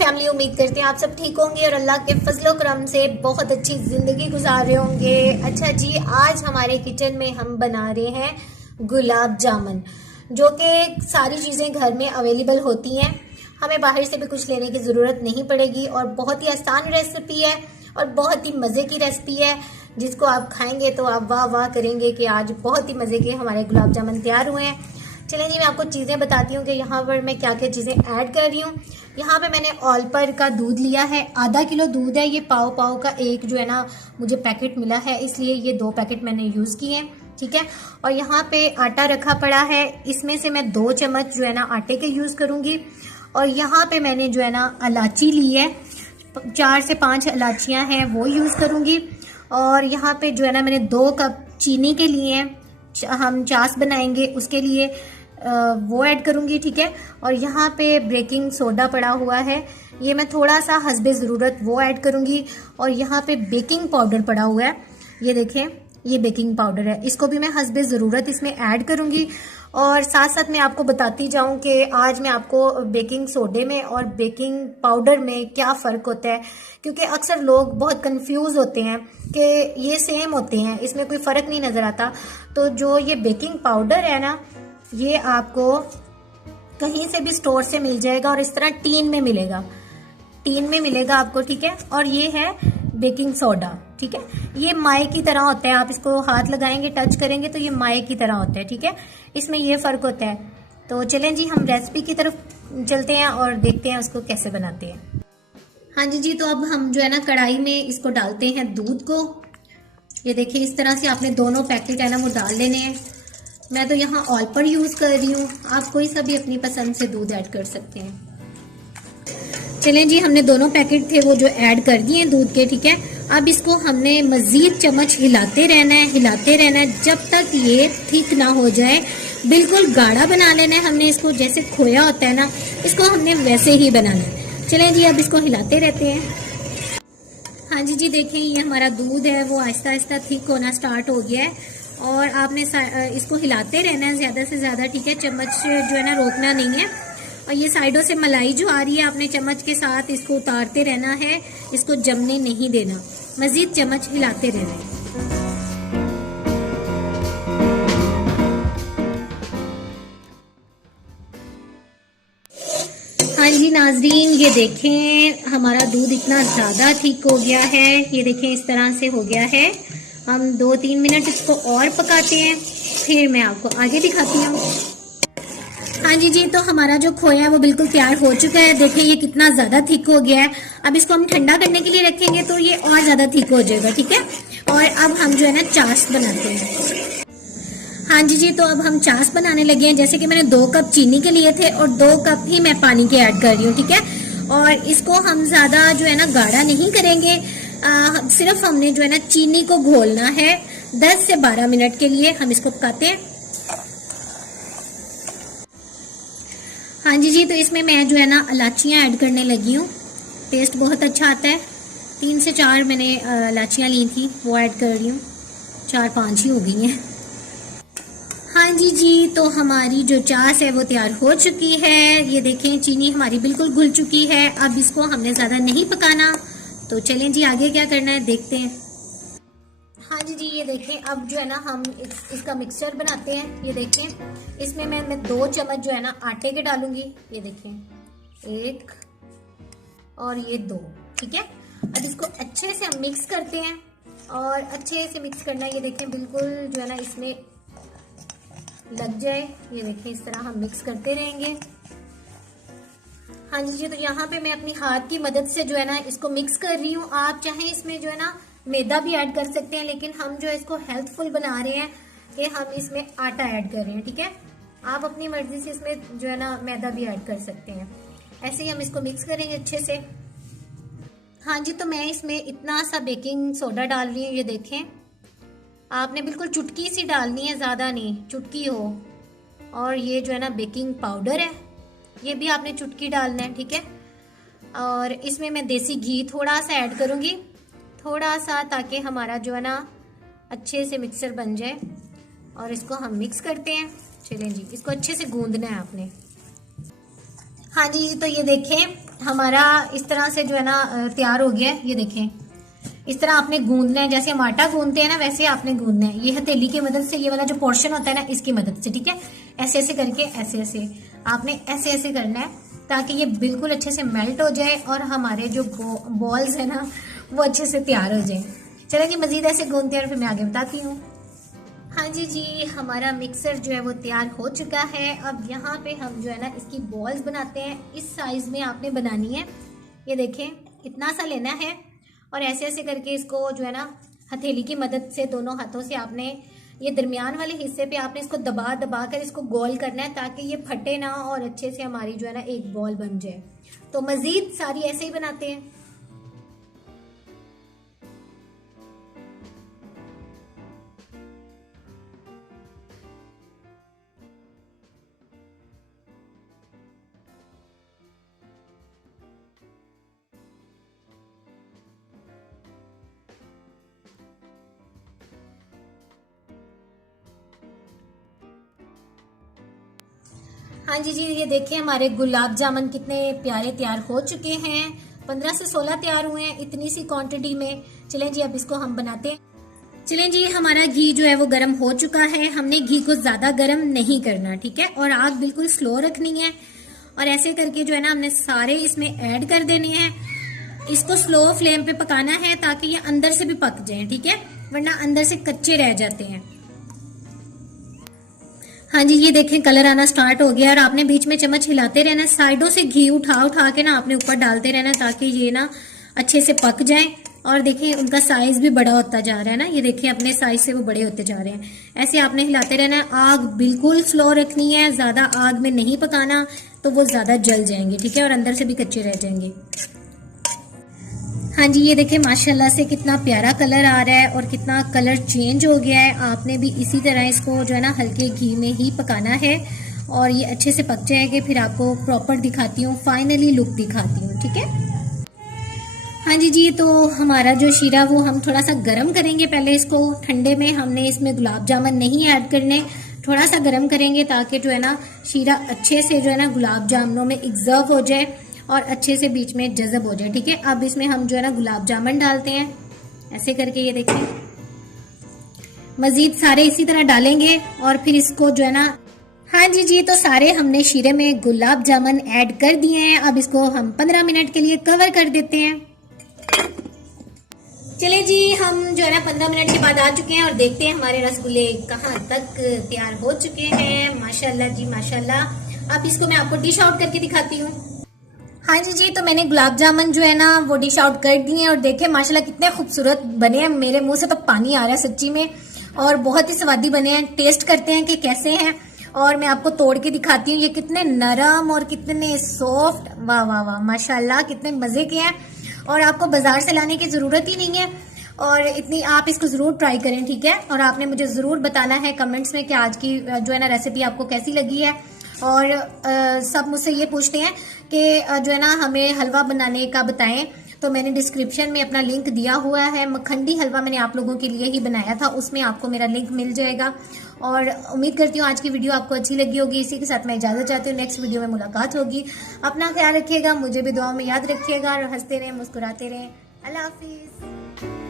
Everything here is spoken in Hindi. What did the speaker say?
फैमिली, उम्मीद करते हैं आप सब ठीक होंगे और अल्लाह के फजलो करम से बहुत अच्छी जिंदगी गुजार रहे होंगे। अच्छा जी, आज हमारे किचन में हम बना रहे हैं गुलाब जामुन, जो कि सारी चीज़ें घर में अवेलेबल होती हैं, हमें बाहर से भी कुछ लेने की ज़रूरत नहीं पड़ेगी और बहुत ही आसान रेसिपी है और बहुत ही मज़े की रेसिपी है, जिसको आप खाएंगे तो आप वाह वाह करेंगे कि आज बहुत ही मज़े के हमारे गुलाब जामुन तैयार हुए हैं। चलिए जी, मैं आपको चीज़ें बताती हूँ कि यहाँ पर मैं क्या क्या चीज़ें ऐड कर रही हूँ। यहाँ पे मैंने ऑल पर का दूध लिया है, आधा किलो दूध है। ये पाव पाव का एक जो है ना मुझे पैकेट मिला है, इसलिए ये 2 पैकेट मैंने यूज़ किए हैं, ठीक है। और यहाँ पे आटा रखा पड़ा है, इसमें से मैं 2 चम्मच जो है ना आटे के यूज़ करूँगी। और यहाँ पे मैंने जो है ना इलायची ली है, 4 से 5 इलायचियाँ हैं, वो यूज़ करूँगी। और यहाँ पे जो है ना मैंने 2 कप चीनी के लिए हैं, हम चास बनाएंगे उसके लिए वो ऐड करूँगी, ठीक है। और यहाँ पे बेकिंग सोडा पड़ा हुआ है, ये मैं थोड़ा सा हस्बे ज़रूरत वो ऐड करूँगी। और यहाँ पे बेकिंग पाउडर पड़ा हुआ है, ये देखें, ये बेकिंग पाउडर है, इसको भी मैं हस्बे ज़रूरत इसमें ऐड करूँगी। और साथ साथ मैं आपको बताती जाऊँ कि आज मैं आपको बेकिंग सोडे में और बेकिंग पाउडर में क्या फ़र्क होता है, क्योंकि अक्सर लोग बहुत कंफ्यूज होते हैं कि ये सेम होते हैं, इसमें कोई फ़र्क नहीं नज़र आता। तो जो ये बेकिंग पाउडर है ना, ये आपको कहीं से भी स्टोर से मिल जाएगा और इस तरह टीन में मिलेगा आपको, ठीक है। और ये है बेकिंग सोडा, ठीक है, ये माए की तरह होता है, आप इसको हाथ लगाएंगे टच करेंगे तो ये माए की तरह होता है, ठीक है, इसमें ये फ़र्क होता है। तो चलें जी, हम रेसिपी की तरफ चलते हैं और देखते हैं उसको कैसे बनाते हैं। हाँ जी जी, तो अब हम जो है ना कढ़ाई में इसको डालते हैं दूध को। ये देखिए, इस तरह से आपने दोनों पैकेट है ना वो डाल लेने हैं। मैं तो यहाँ ऑल पर यूज़ कर रही हूँ, आप कोई सा भी अपनी पसंद से दूध ऐड कर सकते हैं। चलें जी, हमने दोनों पैकेट थे वो जो ऐड कर दिए दूध के, ठीक है। अब इसको हमने मज़ीद चम्मच हिलाते रहना है जब तक ये थिक ना हो जाए। बिल्कुल गाढ़ा बना लेना है हमने इसको, जैसे खोया होता है ना, इसको हमने वैसे ही बनाना है। चलें जी, अब इसको हिलाते रहते हैं। हाँ जी जी, देखें, ये हमारा दूध है वो आहिस्ता आहिस्ता थिक होना स्टार्ट हो गया है और आपने इसको हिलाते रहना है ज़्यादा से ज़्यादा, ठीक है, चम्मच जो है ना रोकना नहीं है। और ये साइडों से मलाई जो आ रही है, आपने चम्मच के साथ इसको उतारते रहना है, इसको जमने नहीं देना, मज़ीद चम्मच हिलाते रहना है। हाँ जी नाजरीन, ये देखें हमारा दूध इतना ज़्यादा थिक हो गया है, ये देखें इस तरह से हो गया है। हम 2-3 मिनट इसको और पकाते हैं, फिर मैं आपको आगे दिखाती हूँ। हाँ जी जी, तो हमारा जो खोया है वो बिल्कुल तैयार हो चुका है। देखिए ये कितना ज़्यादा थिक हो गया है। अब इसको हम ठंडा करने के लिए रखेंगे तो ये और ज़्यादा थिक हो जाएगा, ठीक है। और अब हम जो है ना चाश बनाते हैं। हाँ जी जी, तो अब हम चाश बनाने लगे हैं। जैसे कि मैंने 2 कप चीनी के लिए थे और 2 कप ही मैं पानी के ऐड कर रही हूँ, ठीक है। और इसको हम ज़्यादा जो है ना गाढ़ा नहीं करेंगे, सिर्फ हमने जो है ना चीनी को घोलना है। 10 से 12 मिनट के लिए हम इसको पकाते हैं। हाँ जी जी, तो इसमें मैं जो है ना इलायचियाँ ऐड करने लगी हूँ, टेस्ट बहुत अच्छा आता है। 3 से 4 मैंने इलायचियाँ ली थी, वो ऐड कर रही हूँ, 4-5 ही हो गई हैं। हाँ जी जी, तो हमारी जो चाश है वो तैयार हो चुकी है। ये देखें, चीनी हमारी बिल्कुल घुल चुकी है। अब इसको हमने ज़्यादा नहीं पकाना, तो चलें जी आगे क्या करना है देखते हैं। हाँ जी जी, ये देखें, अब जो है ना हम इसका मिक्सचर बनाते हैं। ये देखें, इसमें मैं 2 चम्मच जो है ना आटे के डालूंगी। ये देखें, 1 और ये 2, ठीक है। अब इसको अच्छे से हम मिक्स करते हैं और अच्छे से मिक्स करना है। ये देखें, बिल्कुल जो है ना इसमें लग जाए। ये देखें, इस तरह हम मिक्स करते रहेंगे। हाँ जी जी, तो यहाँ पे मैं अपनी हाथ की मदद से जो है ना इसको मिक्स कर रही हूँ। आप चाहें इसमें जो है ना मैदा भी ऐड कर सकते हैं, लेकिन हम जो है इसको हेल्थफुल बना रहे हैं कि हम इसमें आटा ऐड कर रहे हैं, ठीक है। आप अपनी मर्जी से इसमें जो है ना मैदा भी ऐड कर सकते हैं। ऐसे ही हम इसको मिक्स करेंगे अच्छे से। हाँ जी, तो मैं इसमें इतना सा बेकिंग सोडा डाल रही हूँ। ये देखें, आपने बिल्कुल चुटकी सी डालनी है, ज़्यादा नहीं, चुटकी हो। और ये जो है ना बेकिंग पाउडर है, ये भी आपने चुटकी डालना है, ठीक है। और इसमें मैं देसी घी थोड़ा सा ऐड करूँगी, थोड़ा सा, ताकि हमारा जो है ना अच्छे से मिक्सचर बन जाए। और इसको हम मिक्स करते हैं। चलें जी, इसको अच्छे से गूंदना है आपने। हाँ जी, तो ये देखें हमारा इस तरह से जो है ना तैयार हो गया है। ये देखें इस तरह आपने गूंदना है, जैसे हम आटा गूंदते हैं ना वैसे आपने गूंदना है। ये हथेली की मदद से, ये वाला जो पोर्शन होता है ना इसकी मदद से, ठीक है। ऐसे ऐसे करके ऐसे ऐसे आपने ऐसे ऐसे करना है ताकि ये बिल्कुल अच्छे से मेल्ट हो जाए और हमारे जो बॉल्स है ना वो अच्छे से तैयार हो जाए। चलें जी मजीद ऐसे गूंदते हैं और फिर मैं आगे बताती हूँ। हाँ जी जी, हमारा मिक्सर जो है वो तैयार हो चुका है। अब यहाँ पे हम जो है ना इसकी बॉल्स बनाते हैं। इस साइज में आपने बनानी है। ये देखें इतना सा लेना है और ऐसे ऐसे करके इसको जो है ना हथेली की मदद से दोनों हाथों से आपने ये दरमियान वाले हिस्से पे आपने इसको दबा दबा कर इसको गोल करना है ताकि ये फटे ना और अच्छे से हमारी जो है ना एक बॉल बन जाए। तो मजीद सारी ऐसे ही बनाते हैं। हाँ जी जी, ये देखिए हमारे गुलाब जामुन कितने प्यारे तैयार हो चुके हैं। 15 से 16 तैयार हुए हैं इतनी सी क्वांटिटी में। चलें जी अब इसको हम बनाते हैं। चलें जी, हमारा घी जो है वो गर्म हो चुका है। हमने घी को ज्यादा गर्म नहीं करना, ठीक है, और आग बिल्कुल स्लो रखनी है। और ऐसे करके जो है ना हमने सारे इसमें ऐड कर देने हैं। इसको स्लो फ्लेम पे पकाना है ताकि ये अंदर से भी पक जाए, ठीक है, वरना अंदर से कच्चे रह जाते हैं। हाँ जी, ये देखें कलर आना स्टार्ट हो गया और आपने बीच में चम्मच हिलाते रहना है। साइडों से घी उठा उठा के ना आपने ऊपर डालते रहना है ताकि ये ना अच्छे से पक जाए। और देखिए उनका साइज भी बड़ा होता जा रहा है ना, ये देखिए अपने साइज से वो बड़े होते जा रहे हैं। ऐसे आपने हिलाते रहना है। आग बिल्कुल स्लो रखनी है, ज्यादा आग में नहीं पकाना तो वो ज्यादा जल जाएंगे, ठीक है, और अंदर से भी कच्चे रह जाएंगे। हाँ जी, ये देखिए माशाल्लाह से कितना प्यारा कलर आ रहा है और कितना कलर चेंज हो गया है। आपने भी इसी तरह इसको जो है ना हल्के घी में ही पकाना है और ये अच्छे से पक जाएंगे। फिर आपको प्रॉपर दिखाती हूँ, फाइनली लुक दिखाती हूँ, ठीक है। हाँ जी जी, तो हमारा जो शीरा वो हम थोड़ा सा गर्म करेंगे पहले। इसको ठंडे में हमने इसमें गुलाब जामुन नहीं ऐड करने, थोड़ा सा गर्म करेंगे ताकि जो है ना शीरा अच्छे से जो है ना गुलाब जामुनों में एब्जॉर्ब हो जाए और अच्छे से बीच में जज़ब हो जाए, ठीक है। अब इसमें हम जो है ना गुलाब जामुन डालते हैं ऐसे करके। ये देखें मजीद सारे इसी तरह डालेंगे और फिर इसको जो है ना, हाँ जी जी, तो सारे हमने शीरे में गुलाब जामुन ऐड कर दिए हैं। अब इसको हम 15 मिनट के लिए कवर कर देते हैं। चले जी, हम जो है ना 15 मिनट के बाद आ चुके हैं और देखते हैं हमारे रसगुल्ले कहाँ तक तैयार हो चुके हैं। माशाल्लाह जी माशाल्लाह। अब इसको मैं आपको डिश आउट करके दिखाती हूँ। हाँ जी जी, तो मैंने गुलाब जामुन जो है ना वो डिश आउट कर दिए हैं और देखे माशाल्लाह कितने खूबसूरत बने हैं। मेरे मुंह से तो पानी आ रहा है सच्ची में, और बहुत ही स्वादी बने हैं। टेस्ट करते हैं कि कैसे हैं और मैं आपको तोड़ के दिखाती हूँ ये कितने नरम और कितने सॉफ्ट। वाह वाह वाह माशाल्लाह, कितने मजे के हैं। और आपको बाजार से लाने की जरूरत ही नहीं है और इतनी आप इसको जरूर ट्राई करें, ठीक है। और आपने मुझे जरूर बताना है कमेंट्स में कि आज की जो है ना रेसिपी आपको कैसी लगी है। और सब मुझसे ये पूछते हैं कि जो है ना हमें हलवा बनाने का बताएं, तो मैंने डिस्क्रिप्शन में अपना लिंक दिया हुआ है। मखंडी हलवा मैंने आप लोगों के लिए ही बनाया था, उसमें आपको मेरा लिंक मिल जाएगा। और उम्मीद करती हूँ आज की वीडियो आपको अच्छी लगी होगी। इसी के साथ मैं इजाजत चाहती हूँ, नेक्स्ट वीडियो में मुलाकात होगी। अपना ख्याल रखिएगा, मुझे भी दुआ में याद रखिएगा और हंसते रहें मुस्कुराते रहें। अल्लाह हाफिज।